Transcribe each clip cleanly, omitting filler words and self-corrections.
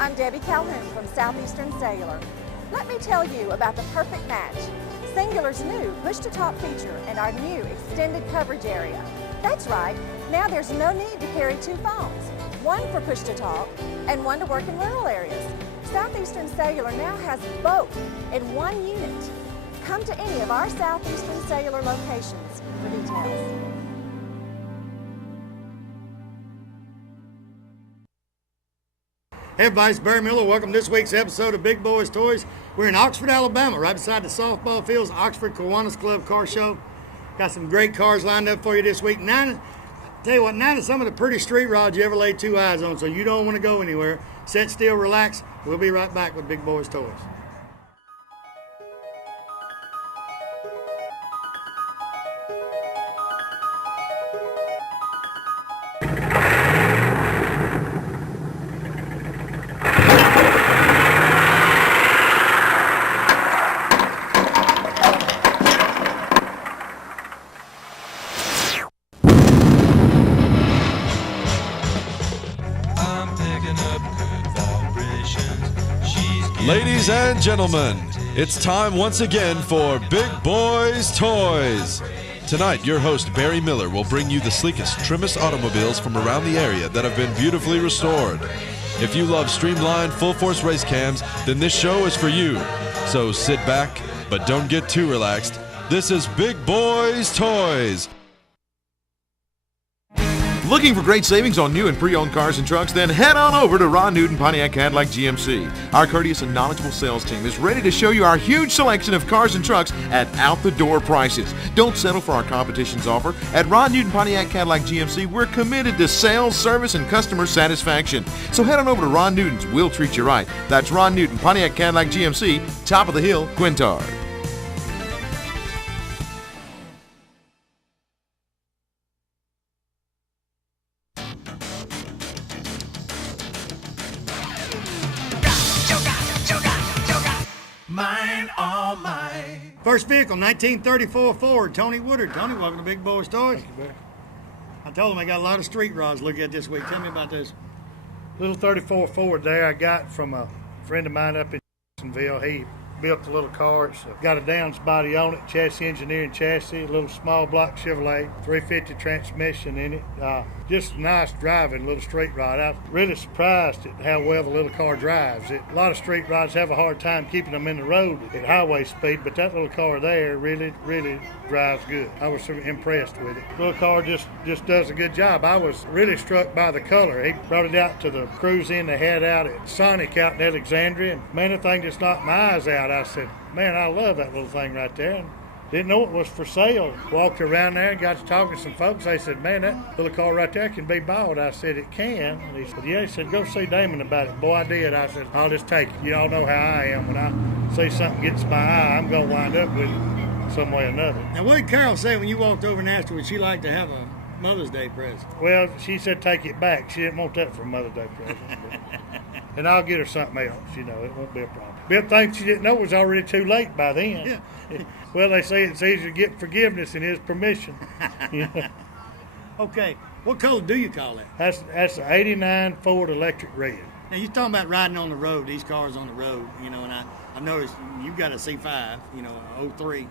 I'm Debbie Calhoun from Southeastern Cellular. Let me tell you about the perfect match. Singular's new push-to-talk feature and our new extended coverage area. That's right, now there's no need to carry two phones, one for push-to-talk and one to work in rural areas. Southeastern Cellular now has both in one unit. Come to any of our Southeastern Cellular locations for details. Hey everybody, it's Barry Miller. Welcome to this week's episode of Big Boyz Toys. We're in Oxford, Alabama, right beside the softball fields, Oxford Kiwanis Club Car Show. Got some great cars lined up for you this week. Tell you what, nine of some of the pretty street rods you ever laid two eyes on, so you don't want to go anywhere. Sit still, relax. We'll be right back with Big Boyz Toys. Ladies and gentlemen, it's time once again for Big Boyz Toys. Tonight, your host Barry Miller will bring you the sleekest, trimmest automobiles from around the area that have been beautifully restored. If you love streamlined, full-force race cams, then this show is for you. So sit back, but don't get too relaxed. This is Big Boyz Toys. Looking for great savings on new and pre-owned cars and trucks? Then head on over to Ron Newton Pontiac Cadillac GMC. Our courteous and knowledgeable sales team is ready to show you our huge selection of cars and trucks at out-the-door prices. Don't settle for our competition's offer. At Ron Newton Pontiac Cadillac GMC, we're committed to sales, service, and customer satisfaction. So head on over to Ron Newton's. We'll treat you right. That's Ron Newton Pontiac Cadillac GMC, top of the hill, Quintard. First vehicle, 1934 Ford, Tony Woodard. Tony, welcome to Big Boyz Toys. Thank you, Barry. I told him I got a lot of street rods to look at this week. Tell me about this. Little 34 Ford there I got from a friend of mine up in Jacksonville. He built a little car. It's got a Downs body on it, chassis engineering chassis, a little small block Chevrolet, 350 transmission in it. Just nice driving little street rod. I'm really surprised at how well the little car drives. A lot of street rods have a hard time keeping them in the road at highway speed, but that little car there really drives good. I was sort of impressed with it. The little car just does a good job. I was really struck by the color. He brought it out to the cruise-in they had out at Sonic out in Alexandria, and man, the thing just knocked my eyes out. I said, man, I love that little thing right there. And didn't know it was for sale. Walked around there and got to talking to some folks. They said, man, that little car right there can be bought. I said, it can. And he said, yeah. He said, go see Damon about it. Boy, I did. I said, I'll just take it. You all know how I am. When I see something gets my eye, I'm going to wind up with it some way or another. Now, what did Carol say when you walked over and asked her would she like to have a Mother's Day present? Well, she said take it back. She didn't want that for a Mother's Day present. And I'll get her something else, it won't be a problem. Bill thinks she didn't know it was already too late by then. Yeah. Well, they say it's easier to get forgiveness than his permission. Okay, what color do you call that? That's an 89 Ford Electric Red. Now, you're talking about riding on the road, these cars on the road, and I noticed you've got a C5, an 03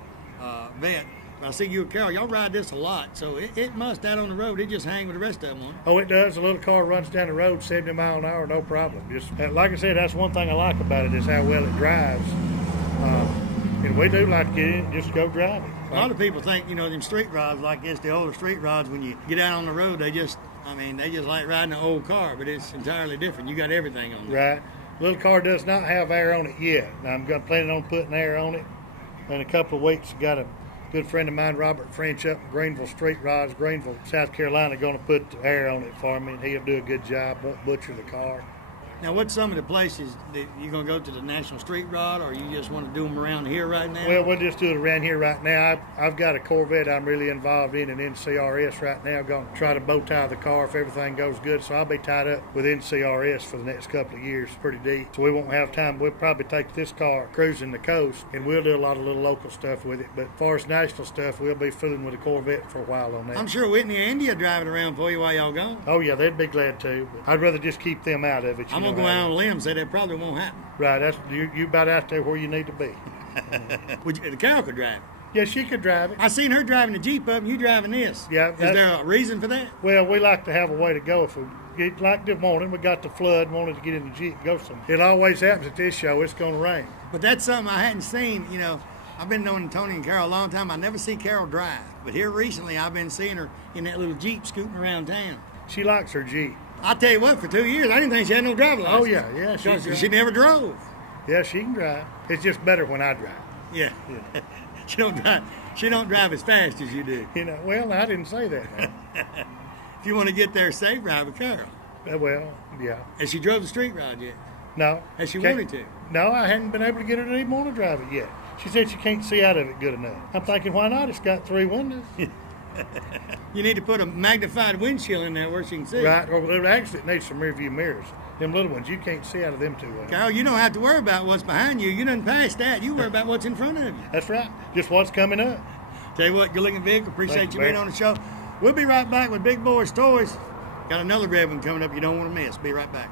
Vet. I see you and Carol, y'all ride this a lot, so it must out on the road. It just hang with the rest of them on. Oh, it does. The little car runs down the road 70 miles an hour, no problem. Just like I said, that's one thing I like about it is how well it drives. And we do like to get in and just go drive it. A lot of people think, them street rods like this, the older street rods, when you get out on the road, they just like riding an old car, but it's entirely different. You got everything on there. Right. Little car does not have air on it yet. Now, I'm planning on putting air on it in a couple of weeks. Got a good friend of mine, Robert French, up in Greenville Street Rods, Greenville, South Carolina, going to put the air on it for me, and he'll do a good job, won't butcher the car. Now, what's some of the places that you're going to go to the National Street Rod, or you just want to do them around here right now? Well, we'll just do it around here right now. I've got a Corvette I'm really involved in, an NCRS right now. Going to try to bow tie the car if everything goes good. So I'll be tied up with NCRS for the next couple of years, pretty deep. So we won't have time. We'll probably take this car cruising the coast, and we'll do a lot of little local stuff with it. But as far as national stuff, we'll be fooling with a Corvette for a while on that. I'm sure Whitney and India driving around for you while y'all gone. Oh, yeah, they'd be glad to. But I'd rather just keep them out of it. gonna go out on a limb and say that probably won't happen. Right, that's you about out there where you need to be. The Carol could drive it. Yeah, she could drive it. I seen her driving the Jeep up and you driving this. Yeah, Is there a reason for that? Well, we like to have a way to go. If we get, like this morning, we got the flood, wanted to get in the Jeep and go somewhere. It always happens at this show. It's going to rain. But that's something I hadn't seen. You know, I've been knowing Tony and Carol a long time. I never see Carol drive. But here recently, I've been seeing her in that little Jeep scooting around town. She likes her Jeep. I'll tell you what, for 2 years, I didn't think she had no driving license. Oh, yeah. She never drove. Yeah, she can drive. It's just better when I drive. Yeah. She don't drive as fast as you do. You know, well, I didn't say that. If you want to get there safe, drive with Carol. Well, yeah. Has she drove the street ride yet? No. Has she wanted to? No, I hadn't been able to get her to even want to drive it yet. She said she can't see out of it good enough. I'm thinking, why not? It's got 3 windows. You need to put a magnified windshield in there where she can see. Right, or actually it needs some rear view mirrors. Them little ones, you can't see out of them too well. Carol, you don't have to worry about what's behind you. You done passed that. You worry about what's in front of you. That's right. Just what's coming up. Tell you what, good looking vehicle. Appreciate Thank you you, being Barry. on the show. We'll be right back with Big Boyz Toys. Got another great one coming up you don't want to miss. Be right back.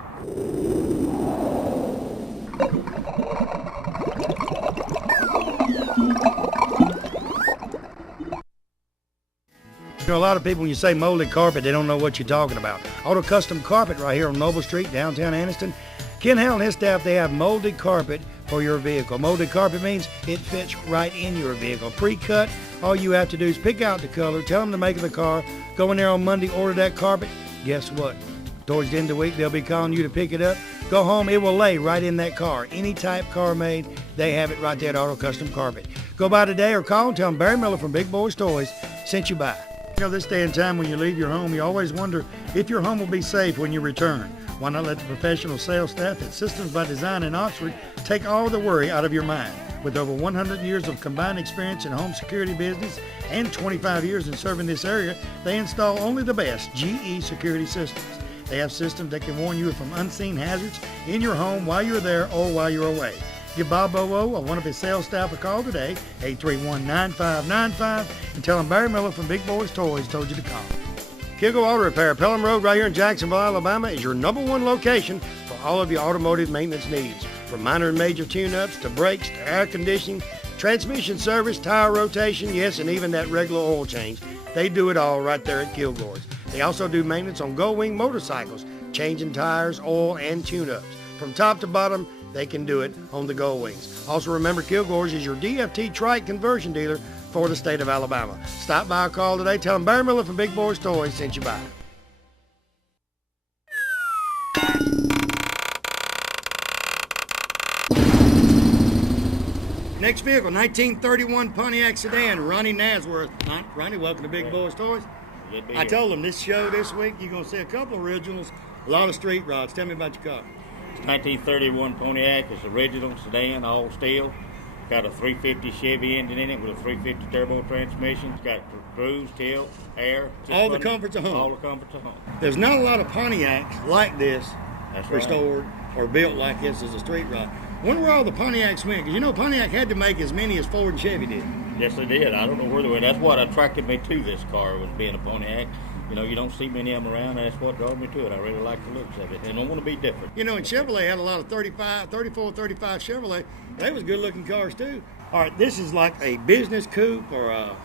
You know, a lot of people, when you say molded carpet, they don't know what you're talking about. Auto Custom Carpet right here on Noble Street, downtown Anniston. Ken Howell and his staff, they have molded carpet for your vehicle. Molded carpet means it fits right in your vehicle. Pre-cut, all you have to do is pick out the color, tell them the make of the car, go in there on Monday, order that carpet. Guess what? Towards the end of the week, they'll be calling you to pick it up. Go home, it will lay right in that car. Any type car made, they have it right there at Auto Custom Carpet. Go by today or call and tell them Barry Miller from Big Boyz Toys sent you by. You know, this day and time when you leave your home, you always wonder if your home will be safe when you return. Why not let the professional sales staff at Systems by Design in Oxford take all the worry out of your mind? With over 100 years of combined experience in home security business and 25 years in serving this area, they install only the best GE security systems. They have systems that can warn you from unseen hazards in your home while you're there or while you're away. Give Bob Bowo or one of his sales staff a call today, 831-9595, and tell him Barry Miller from Big Boyz Toys told you to call. Kilgo Auto Repair, Pelham Road right here in Jacksonville, Alabama is your #1 location for all of your automotive maintenance needs. From minor and major tune-ups to brakes to air conditioning, transmission service, tire rotation, yes, and even that regular oil change. They do it all right there at Kilgore's. They also do maintenance on Gold Wing motorcycles, changing tires, oil, and tune-ups. From top to bottom, they can do it on the Gold Wings. Also remember, Kilgore's is your DFT trike conversion dealer for the state of Alabama. Stop by or call today. Tell them Barry Miller from Big Boyz Toys sent you by. Next vehicle, 1931 Pontiac sedan, Ronnie Nasworth. Ronnie, welcome to Big Boyz Toys. I told him this show this week, you're going to see a couple of originals, a lot of street rods. Tell me about your car. 1931 Pontiac. It's original sedan, all steel. Got a 350 Chevy engine in it with a 350 turbo transmission. It's got cruise, tilt, air. All the comforts of home. All the comforts of home. There's not a lot of Pontiacs like this That's restored or built like this as a street rod. Wonder where all the Pontiacs went, because you know Pontiac had to make as many as Ford and Chevy did. Yes, they did. I don't know where they went. That's what attracted me to this car, was being a Pontiac. You know, you don't see many of them around. That's what drew me to it. I really like the looks of it, and I want to be different. You know, and Chevrolet had a lot of 34, 35 Chevrolet. They was good-looking cars, too. All right, this is like a business coupe or a...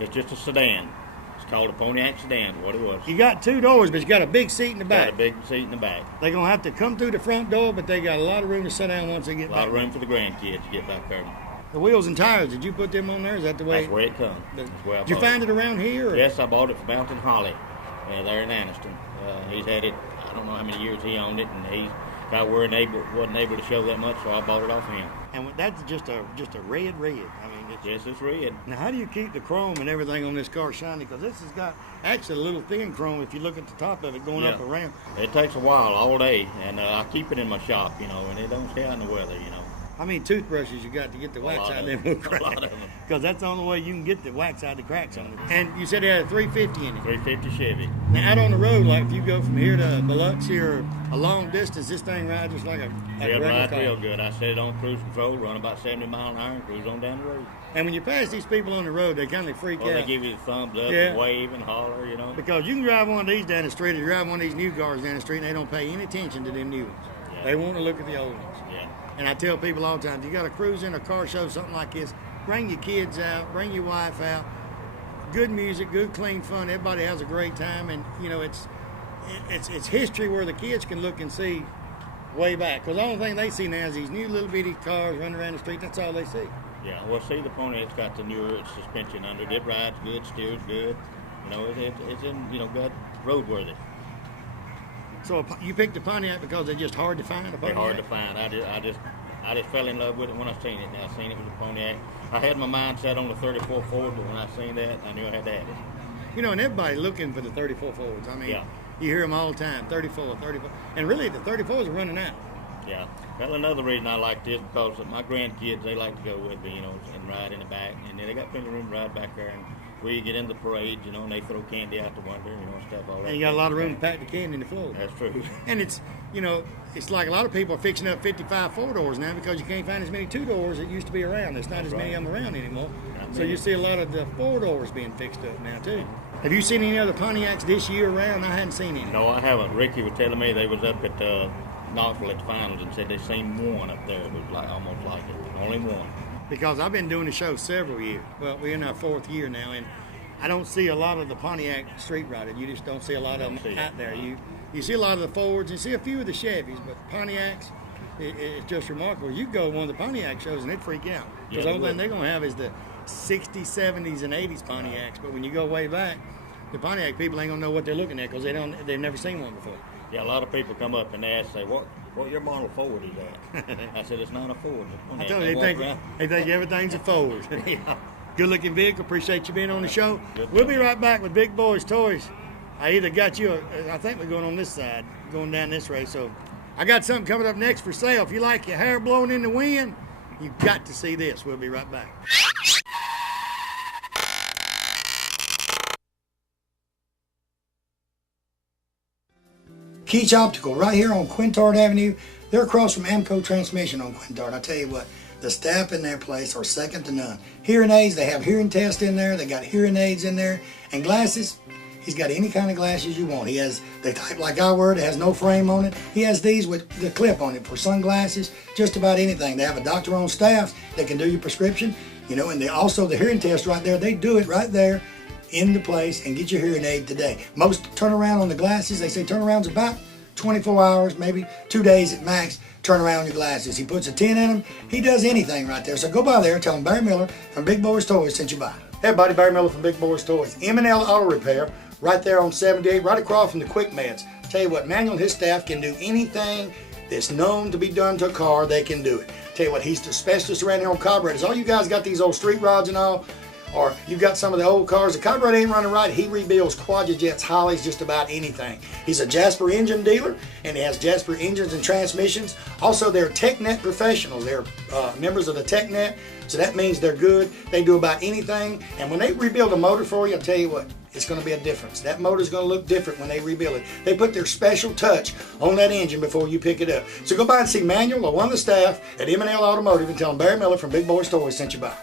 It's just a sedan. It's called a Pontiac sedan, what it was. You got 2 doors, but you got a big seat in the back. Got a big seat in the back. They're going to have to come through the front door, but they got a lot of room to sit down once they get A back. lot of room for the grandkids to get back there. The wheels and tires, did you put them on there? Is that the way? That's where it comes. That's where I Did you bought find it around here? Or? Yes, I bought it from Mountain Holly, there in Anniston. He's had it, I don't know how many years he owned it, and he wasn't able to show that much, so I bought it off him. And that's just a red. I mean, Yes, it's red. Now, how do you keep the chrome and everything on this car shiny? Because this has got actually a little thin chrome if you look at the top of it going up around. It takes a while, all day, and I keep it in my shop, and it don't stay out in the weather, How many toothbrushes you got to get the wax out of them little cracks? A lot of them. Because that's the only way you can get the wax out of the cracks on it. And you said it had a 350 in it. 350 Chevy. Now, out on the road, like if you go from here to Biloxi or a long distance, this thing rides just like a It regular rides car. real good. I set it on cruise control, run about 70 miles an hour, and cruise on down the road. And when you pass these people on the road, they kind of freak Well, out. they give you the thumbs up, Yeah. and wave and holler, Because you can drive one of these down the street or drive one of these new cars down the street and they don't pay any attention to them new ones. They want to look at the old ones. Yeah. And I tell people all the time, you got to cruise in a car show, something like this, bring your kids out, bring your wife out. Good music, good clean fun. Everybody has a great time, and you know it's history where the kids can look and see way back. Because the only thing they see now is these new little bitty cars running around the street. That's all they see. Yeah, well, see, the Pontiac's got the newer suspension under it. It rides good, steers good. You know, it's in, you know, good, roadworthy. So you picked the Pontiac because they're just hard to find? They're hard to find. I just fell in love with it when I seen it. I seen it was a Pontiac. I had my mind set on the 34 Ford, but when I seen that, I knew I had to have it. You know, and everybody looking for the 34 Fords. I mean, yeah. You hear them all the time, 34. And really, the 34s are running out. Yeah. Well, another reason I like this because my grandkids, they like to go with me, you know, and ride in the back. And then they got plenty of room to ride back there. And we get in the parades, you know, and they throw candy out the window, you know, and stuff, all that. And you got a lot of room to pack the candy in the floor. That's true. And it's, you know, it's like a lot of people are fixing up 55 4-doors now because you can't find as many 2-doors that used to be around. There's not as many of them around anymore. So you see a lot of the 4-doors being fixed up now, too. Have you seen any other Pontiacs this year around? I hadn't seen any. No, I haven't. Ricky was telling me they was up at Knoxville at the finals and said they seen one up there. It was like almost like it. Only one. Because I've been doing the show several years. Well, we're in our 4th year now, and I don't see a lot of the Pontiac street riders. You just don't see a lot of them out there. You see a lot of the Fords, and see a few of the Chevys, but Pontiacs, it's just remarkable. You go to one of the Pontiac shows and they'd freak out. Because the only thing they're going to have is the 60s, 70s, and 80s Pontiacs. But when you go way back, the Pontiac people ain't going to know what they're looking at because they've never seen one before. Yeah, a lot of people come up and they ask, say, what your model Ford is that? I said, it's not a Ford. I told you, they think everything's a Ford. Yeah. Good-looking vehicle. Appreciate you being on the show. We'll be right back with Big Boyz Toys. I either got you, I think we're going on this side, going down this way. So I got something coming up next for sale. If you like your hair blowing in the wind, you've got to see this. We'll be right back. Keach Optical, right here on Quintard Avenue. They're across from Amco Transmission on Quintard. I tell you what, the staff in their place are second to none. Hearing aids, they have hearing tests in there. They got hearing aids in there. And glasses, he's got any kind of glasses you want. He has the type like I wear, it has no frame on it. He has these with the clip on it for sunglasses, just about anything. They have a doctor on staff that can do your prescription, you know, and they also the hearing test right there, they do it right there in the place and get your hearing aid today. Most turnaround on the glasses, they say turnaround's about 24 hours, maybe 2 days at max, turn around your glasses. He puts a 10 in them. He does anything right there. So go by there and tell him Barry Miller from Big Boyz Toys sent you by. Hey everybody, Barry Miller from Big Boyz Toys. M&L Auto Repair, right there on 78, right across from the Quick Meds. Tell you what, Manuel and his staff can do anything that's known to be done to a car, they can do it. Tell you what, he's the specialist around here on carburetors. All you guys got these old street rods and all, or you've got some of the old cars, the carburetor ain't running right, he rebuilds Quadrajets, Hollies, just about anything. He's a Jasper engine dealer, and he has Jasper engines and transmissions. Also, they're TechNet professionals. They're members of the TechNet, so that means they're good. They do about anything, and when they rebuild a motor for you, I'll tell you what, it's going to be a difference. That motor's going to look different when they rebuild it. They put their special touch on that engine before you pick it up. So go by and see Manuel or one of the staff at M&L Automotive and tell them Barry Miller from Big Boyz Toys sent you by.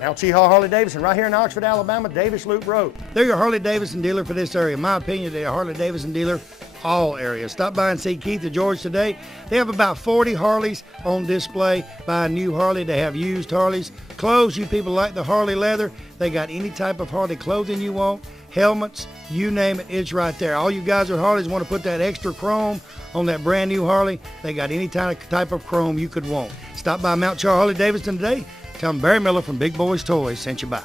Now, Cheehaw Harley-Davidson, right here in Oxford, Alabama, Davis Loop Road. They're your Harley-Davidson dealer for this area. In my opinion, they're a Harley-Davidson dealer all areas. Stop by and see Keith or George today. They have about 40 Harleys on display. Buy a new Harley. They have used Harleys. Clothes, you people like the Harley leather. They got any type of Harley clothing you want. Helmets, you name it, it's right there. All you guys with Harleys want to put that extra chrome on that brand new Harley. They got any type of chrome you could want. Stop by Mount Char Harley-Davidson today. Tell them Barry Miller from Big Boyz Toys sent you by.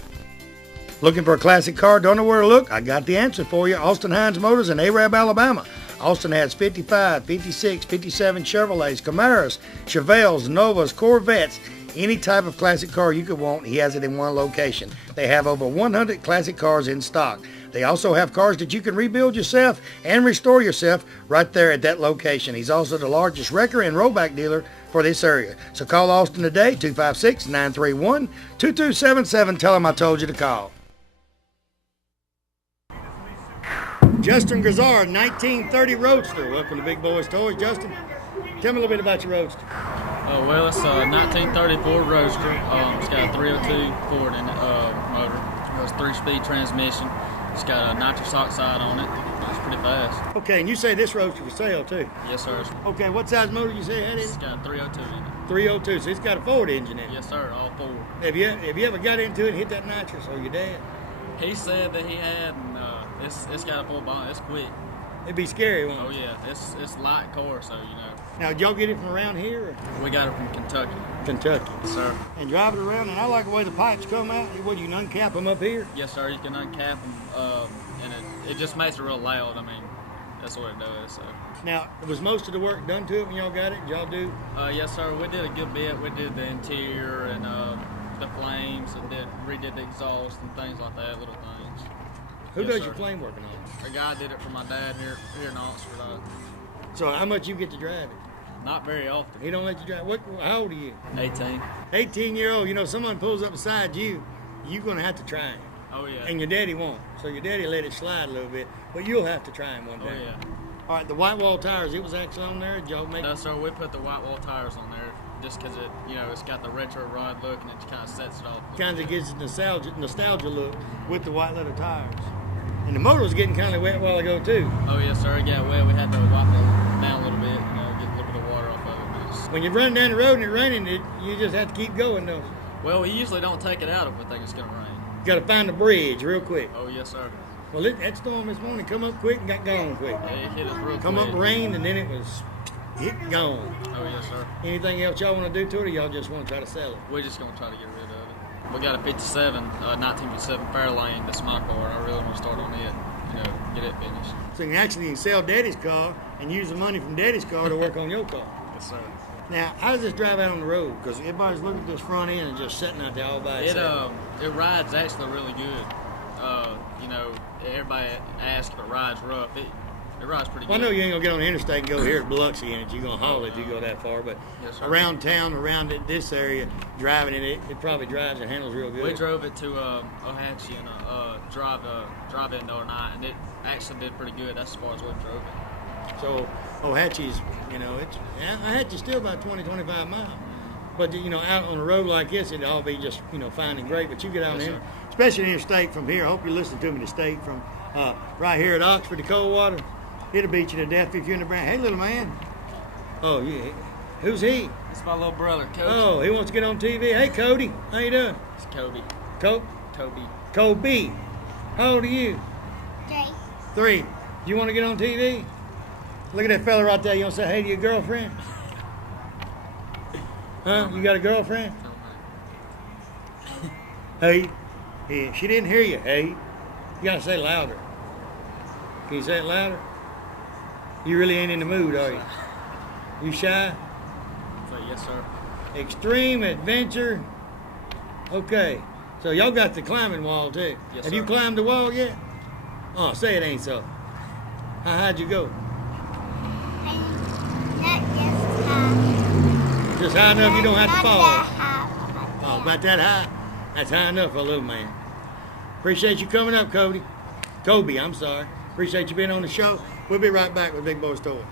Looking for a classic car? Don't know where to look? I got the answer for you. Austin Hines Motors in Arab, Alabama. Austin has 55, 56, 57 Chevrolets, Camaros, Chevelles, Novas, Corvettes, any type of classic car you could want, he has it in one location. They have over 100 classic cars in stock. They also have cars that you can rebuild yourself and restore yourself right there at that location. He's also the largest wrecker and rollback dealer for this area. So call Austin today, 256-931-2277. Tell him I told you to call. Justin Gazard, 1930 Roadster. Welcome to Big Boyz Toys. Justin, tell me a little bit about your Roadster. Well, it's a 1930 Ford Roadster. It's got a 302 Ford motor. It has 3-speed transmission. It's got a nitrous oxide on it. It's pretty fast. Okay, and you say this roadster for sale too. Yes, sir. Okay, what size motor you say it had in It's it? got a 302 in it. 302, so it's got a Ford engine in it. Yes, sir. All 4. Have you ever got into it and hit that nitrous, or your dad? He said that he had, and it's got a full bond. It's quick. It'd be scary, wouldn't Oh it? yeah, it's light core, so you know. Now, did y'all get it from around here or We got it from Kentucky. Kentucky? Yes, sir. And drive it around, and I like the way the pipes come out. What, you can uncap them up here? Yes, sir. You can uncap them, and it just makes it real loud. I mean, that's what it does. So. Now, was most of the work done to it when y'all got it? Did y'all do? Yes, sir. We did a good bit. We did the interior and the flames, and redid the exhaust and things like that, little things. Who Yes, does sir. your flame working on? A guy did it for my dad here in Oxford. So how much you get to drive it? Not very often. He don't let you drive. How old are you? 18. 18-year-old. You know, someone pulls up beside you, you're gonna have to try him. Oh yeah. And your daddy won't. So your daddy let it slide a little bit, but you'll have to try him one Oh day. yeah. All right, the white wall tires, it was actually on there. Did y'all make No, sir. We put the white wall tires on there just because it's got the retro ride look and it kind of sets it off. kind of gives it nostalgia look with the white leather tires. And the motor was getting kind of wet a while ago too. Oh yes, sir. It got wet. We had to wipe it down a little bit, get a little bit of water off of it. When you're running down the road and it's raining, you just have to keep going though. Well, we usually don't take it out if we think it's gonna rain. You got to find the bridge real quick. Oh yes, sir. Well, that storm this morning come up quick and got gone quick. Yeah, it hit us real Come quick. up rain and then it was gone. Oh yes, sir. Anything else y'all want to do to it, or y'all just want to try to sell it? We're just gonna try to get rid of it. We got a 1957 Fairlane. That's my car. I really want to start on it. Get it finished. So you can sell Daddy's car and use the money from Daddy's car to work on your car. Yes, sir. Now, how does this drive out on the road? Because everybody's looking at this front end and just sitting out there all by itself. It rides actually really good. Everybody asks if it rides rough. It rides pretty good. Well, I know you ain't gonna get on the interstate and go here at Biloxi in it. You're gonna haul it if you go that far. But Yes, sir. around town, this area, driving it probably drives and handles real good. We drove it to Ohatchee and drive-in the other night, and it actually did pretty good. That's as far as we drove it. So Ohatchee's, Ohatchee's still about 20, 25 miles. But out on the road like this, it'd all be just fine and great. But you get out Yes, there, sir. especially in interstate from here. I hope you listen to me. The state from right here at Oxford to Coldwater, it'll beat you to death if you're in the brand. Hey, little man. Oh yeah, who's he? It's my little brother, Cody. Oh, he wants to get on TV. Hey, Cody, how you doing? It's Kobe. Kobe. Kobe. How old are you? 3. Do you want to get on TV? Look at that fella right there. You want to say hey to your girlfriend? Huh? You got a girlfriend? Hey. Yeah, she didn't hear you. Hey. You got to say it louder. Can you say it louder? You really ain't in the mood, are you? You shy? So, yes, sir. Extreme adventure. Okay. So y'all got the climbing wall too. Yes, Have you sir. climbed the wall yet? Oh, say it ain't so. How hig'd you go? Just high enough you don't have to fall. Oh, about that high? That's high enough for a little man. Appreciate you coming up, Cody. Kobe, I'm sorry. Appreciate you being on the show. We'll be right back with Big Boyz Toyz.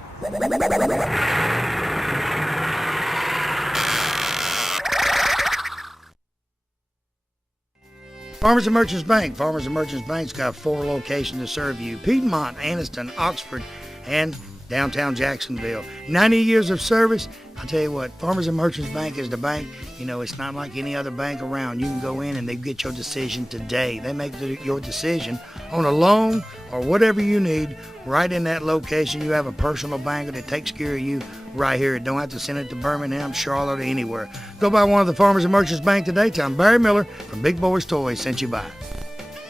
Farmers and Merchants Bank. Farmers and Merchants Bank's got 4 locations to serve you. Piedmont, Anniston, Oxford, and downtown Jacksonville. 90 years of service. I'll tell you what, Farmers and Merchants Bank is the bank. It's not like any other bank around. You can go in and they get your decision today. They make your decision on a loan or whatever you need right in that location. You have a personal banker that takes care of you right here. Don't have to send it to Birmingham, Charlotte, or anywhere. Go by one of the Farmers and Merchants Bank today. Tell them Barry Miller from Big Boyz Toyz sent you by.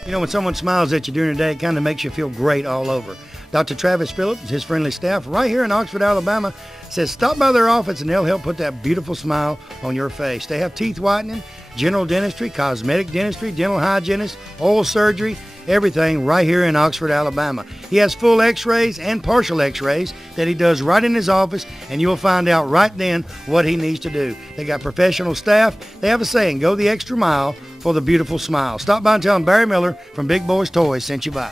When someone smiles at you during the day, it kind of makes you feel great all over. Dr. Travis Phillips and his friendly staff right here in Oxford, Alabama says stop by their office and they'll help put that beautiful smile on your face. They have teeth whitening, general dentistry, cosmetic dentistry, dental hygienist, oral surgery, everything right here in Oxford, Alabama. He has full x-rays and partial x-rays that he does right in his office, and you'll find out right then what he needs to do. They got professional staff. They have a saying, go the extra mile for the beautiful smile. Stop by and tell them Barry Miller from Big Boyz Toyz sent you by.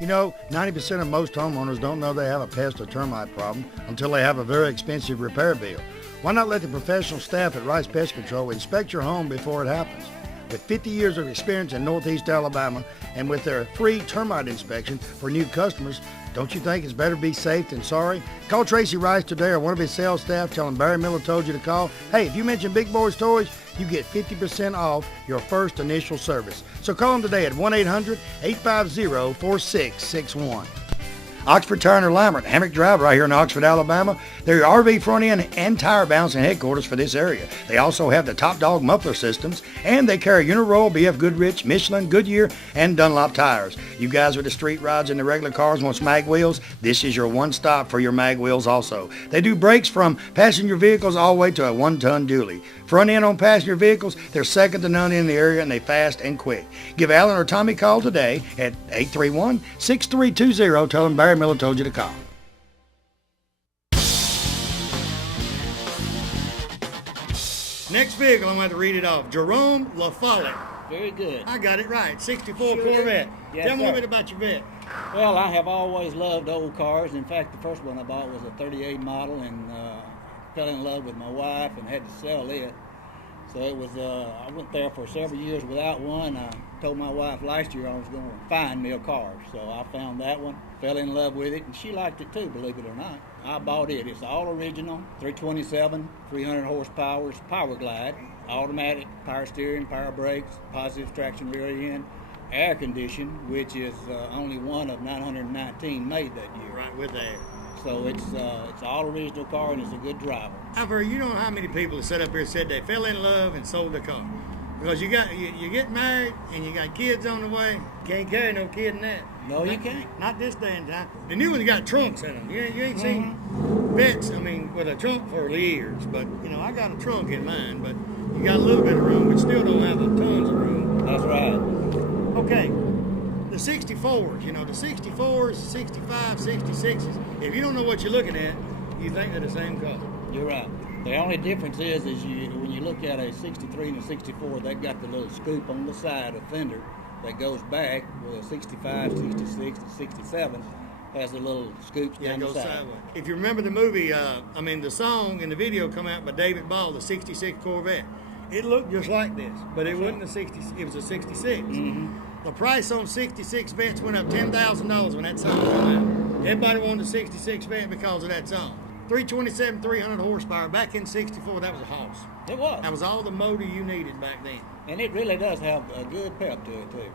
90% of most homeowners don't know they have a pest or termite problem until they have a very expensive repair bill. Why not let the professional staff at Rice Pest Control inspect your home before it happens? With 50 years of experience in Northeast Alabama and with their free termite inspection for new customers, don't you think it's better to be safe than sorry? Call Tracy Rice today or one of his sales staff. Tell him Barry Miller told you to call. Hey, if you mention Big Boyz Toys, you get 50% off your first initial service. So call them today at 1-800-850-4661. Oxford Tire and Alignment, Hammock Drive, right here in Oxford, Alabama. They're your RV front end and tire balancing headquarters for this area. They also have the Top Dog muffler systems, and they carry Uniroyal, BF Goodrich, Michelin, Goodyear, and Dunlop tires. You guys with the street rods and the regular cars want mag wheels? This is your one stop for your mag wheels also. They do brakes from passenger vehicles all the way to a 1-ton dually. Front end on passenger vehicles, they're second to none in the area, and they fast and quick. Give Alan or Tommy a call today at 831-6320. Tell them Barry Miller told you to call. Next vehicle, I'm going to read it off. Jerome LaFollette. Very good. I got it right. 64 Sure Corvette. Yes, Tell me a sir. little bit about your vet. Well, I have always loved old cars. In fact, the first one I bought was a 38 model, and fell in love with my wife and had to sell it. So it was, I went there for several years without one. I told my wife last year I was going to find me a car. So I found that one, fell in love with it, and she liked it too, believe it or not. I bought it. It's all original, 327, 300 horsepower, Power Glide, automatic, power steering, power brakes, positive traction rear end, air conditioned, which is only one of 919 made that year. Right with that. So it's all original car, and it's a good driver. I've heard, you know how many people have sat up here and said they fell in love and sold their car. Because you get married and you got kids on the way. Can't carry no kid in that. No, you can't. Not this day and time. The new ones got trunks in them. You ain't seen vets, with a trunk for years. But, I got a trunk in mine. But you got a little bit of room, but still don't have tons of room. That's right. Okay. The 64s, the 64s, 65s, 66s. If you don't know what you're looking at, you think they're the same color. You're right. The only difference is when you look at a 63 and a 64, they've got the little scoop on the side of fender that goes back, with a 65, 66, and 67 has the little scoops down the side. Sideways. If you remember the movie, the song and the video come out by David Ball, the 66 Corvette. It looked just like this, but it wasn't a 60. It was a 66. Mm-hmm. The price on 66 Vets went up $10,000 when that song came out. Everybody wanted a 66 Vet because of that song. 327, 300 horsepower. Back in 64, that was a hoss. It was. That was all the motor you needed back then. And it really does have a good pep to it, too.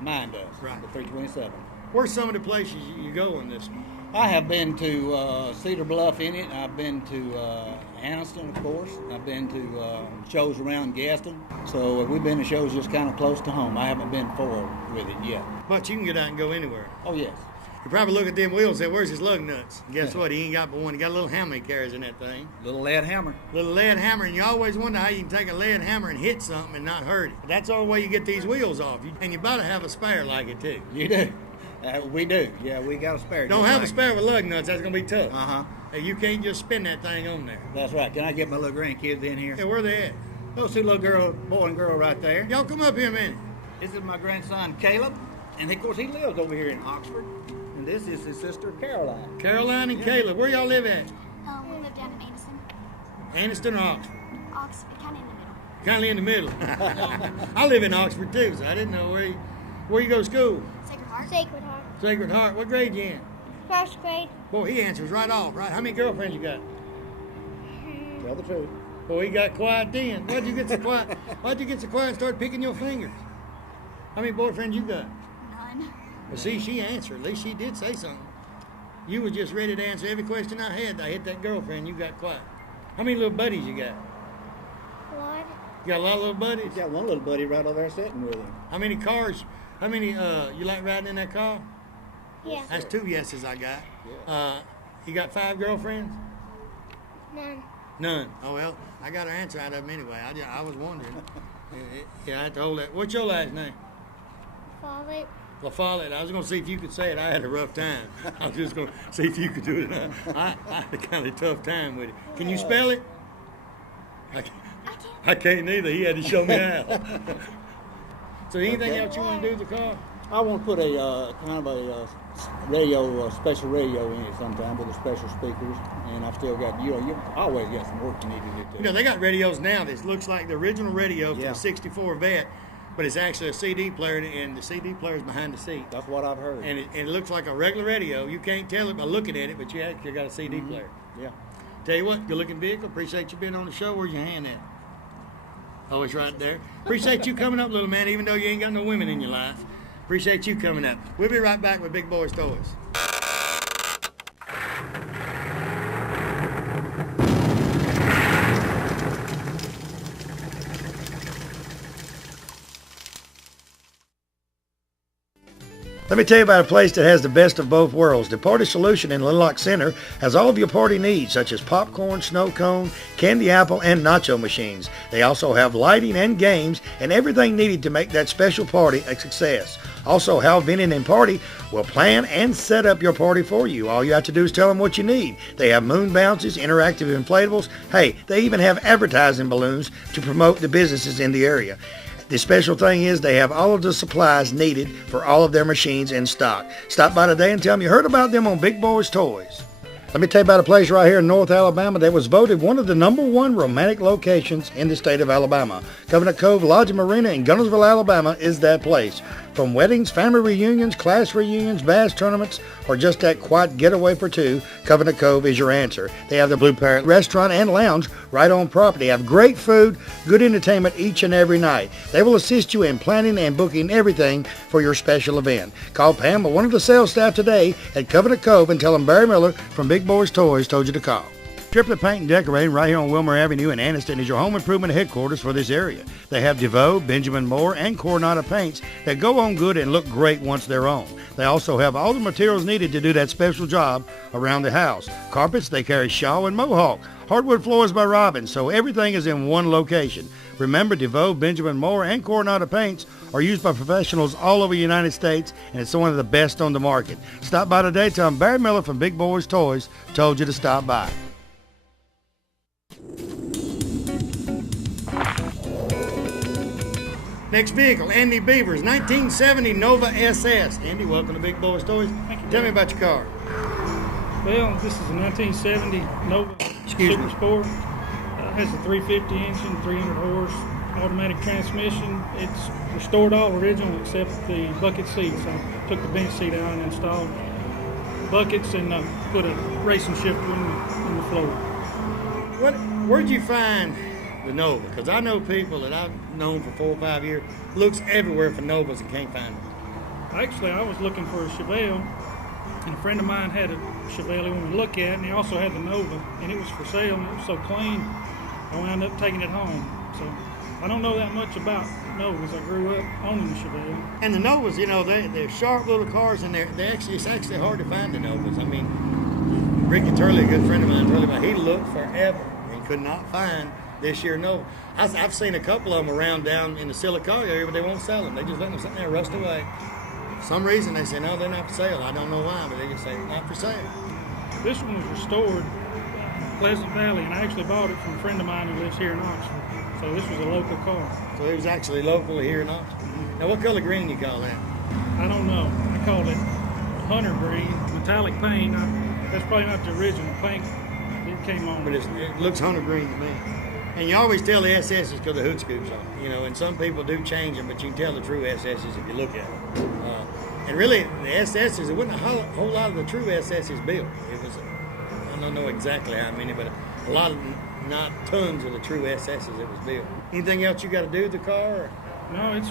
Mine does, Right. the 327. Where's some of the places you go in this one? I have been to Cedar Bluff in it. I've been to Anniston, of course. I've been to shows around Gaston. So we've been to shows just kind of close to home. I haven't been forward with it yet. But you can get out and go anywhere. Oh, yes. You probably look at them wheels and say, where's his lug nuts? And guess what? He ain't got but one. He got a little hammer he carries in that thing. Little lead hammer. Little lead hammer, and you always wonder how you can take a lead hammer and hit something and not hurt it. That's the only way you get these wheels off. And you better have a spare like it, too. You do. We do. Yeah, we got a spare. Don't have a spare with lug nuts. That's going to be tough. Uh-huh. Hey, you can't just spin that thing on there. That's right. Can I get my little grandkids in here? Hey, where they at? Those two little boy and girl right there. Y'all come up here a minute. This is my grandson, Caleb. And, of course, he lives over here in Oxford. And this is his sister, Caroline. Caroline and Caleb. Where y'all live at? We live down in Anderson. Anniston or Oxford? Oxford, kind of in the middle. Kind of in the middle. I live in Oxford, too, so I didn't know where you go to school. Sacred Heart. Sacred Heart. Sacred Heart. What grade you in? First grade. Boy, he answers right off, right? How many girlfriends you got? Tell the truth. Boy, he got quiet then. Why'd you get so quiet? Why'd you get so quiet and start picking your fingers? How many boyfriends you got? None. Well, see, she answered. At least she did say something. You were just ready to answer every question I had. I hit that girlfriend. You got quiet. How many little buddies you got? What? You got a lot of little buddies? He's got one little buddy right over there sitting with him. How many cars? How many, you like riding in that car? Yeah. That's 2 yeses I got. You got 5 girlfriends? None. None. Oh, well, I got her answer out of them anyway. I was wondering. Yeah, I had to hold that. What's your last name? Follett. LaFollette. I was going to see if you could say it. I had a rough time. I was just going to see if you could do it. I had a kind of tough time with it. Can you spell it? I can't either. He had to show me how. So anything else you want to do with the car? I want to put a kind of a radio, special radio in it sometime with the special speakers, and I've still got, you always got some work you need to do. They got radios now that looks like the original radio from Yeah. the 64 Vet, but it's actually a CD player, and the CD player is behind the seat. That's what I've heard. And it looks like a regular radio. You can't tell it by looking at it, but you actually got a CD player. Yeah. Tell you what, good-looking vehicle. Appreciate you being on the show. Where's your hand at? Oh, it's right there. Appreciate you coming up, little man, even though you ain't got no women in your life. Appreciate you coming up. We'll be right back with Big Boyz Toyz. Let me tell you about a place that has the best of both worlds. The Party Solution in Little Rock Center has all of your party needs, such as popcorn, snow cone, candy apple, and nacho machines. They also have lighting and games and everything needed to make that special party a success. Also, Hal Vinning and Party will plan and set up your party for you. All you have to do is tell them what you need. They have moon bounces, interactive inflatables. Hey, they even have advertising balloons to promote the businesses in the area. The special thing is they have all of the supplies needed for all of their machines in stock. Stop by today and tell them you heard about them on Big Boyz Toyz. Let me tell you about a place right here in North Alabama that was voted one of the #1 romantic locations in the state of Alabama. Covenant Cove Lodge and Marina in Gunnersville, Alabama is that place. From weddings, family reunions, class reunions, bass tournaments, or just that quiet getaway for two, Covenant Cove is your answer. They have the Blue Parrot restaurant and lounge right on property. They have great food, good entertainment each and every night. They will assist you in planning and booking everything for your special event. Call Pam or one of the sales staff today at Covenant Cove and tell them Barry Miller from Big Boyz Toyz told you to call. Triplet Paint and Decorating right here on Wilmer Avenue in Anniston is your home improvement headquarters for this area. They have DeVoe, Benjamin Moore, and Coronado paints that go on good and look great once they're on. They also have all the materials needed to do that special job around the house. Carpets, they carry Shaw and Mohawk. Hardwood floors by Robin, so everything is in one location. Remember, DeVoe, Benjamin Moore, and Coronado paints are used by professionals all over the United States, and it's one of the best on the market. Stop by today. Tell them Barry Miller from Big Boyz Toyz told you to stop by. Next vehicle, Andy Beaver's 1970 Nova SS. Andy, welcome to Big Boyz Toyz. Thank you. Tell me about your car. Well, this is a 1970 Nova Super Sport. Has a 350 engine, 300 horse, automatic transmission. It's restored all original except the bucket seats. I took the bench seat out and installed buckets and put a racing shifter in the floor. Where'd you find the Nova? Because I know people that I've known for 4 or 5 years looks everywhere for Novas and can't find them. Actually, I was looking for a Chevelle, and a friend of mine had a Chevelle he wanted to look at, and he also had the Nova, and it was for sale, and it was so clean, I wound up taking it home. So I don't know that much about Novas. I grew up owning the Chevelle. And the Novas, you know, they're sharp little cars, and it's actually hard to find the Novas. I mean, Ricky Turley, a good friend of mine, he looked forever and could not find this year Nova. I've seen a couple of them around down in the Silicotta area, but they won't sell them. They just let them sit there and rust away. For some reason, they say, no, they're not for sale. I don't know why, but they just say, not for sale. This one was restored Pleasant Valley, and I actually bought it from a friend of mine who lives here in Oxford. So this was a local car. So it was actually local here in Oxford. Now, what color green you call that? I don't know. I called it hunter green, metallic paint. That's probably not the original paint that came on. But it looks hunter green to me. And you always tell the SS's because the hood scoops on, you know, and some people do change them, but you can tell the true SS's if you look at them. And really, the SS's, it wasn't a whole lot of the true SS's built. It was, I don't know exactly how many, but a lot of, not tons of the true SS's that was built. Anything else you got to do with the car? Or? No, I'm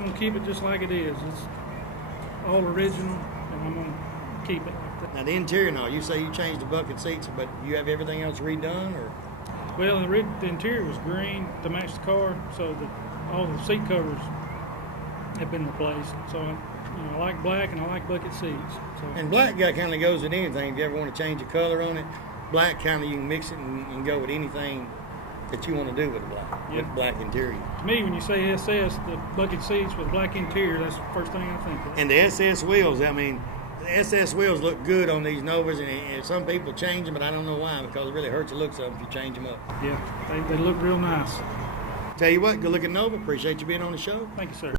going to keep it just like it is. It's all original, and I'm going to keep it like that. Now, the interior now, you say you changed the bucket seats, but you have everything else redone, or? Well, the interior was green to match the car, so all the seat covers have been replaced. So I like black and I like bucket seats. So. And black kind of goes with anything. If you ever want to change the color on it, black kind of you can mix it and go with anything that you want to do with black, with black interior. To me, when you say SS, the bucket seats with black interior, that's the first thing I think of. And the SS wheels, I mean, the SS wheels look good on these Novas, and some people change them, but I don't know why, because it really hurts the looks of them if you change them up. Yeah, they look real nice. Tell you what, good looking Nova. Appreciate you being on the show. Thank you, sir.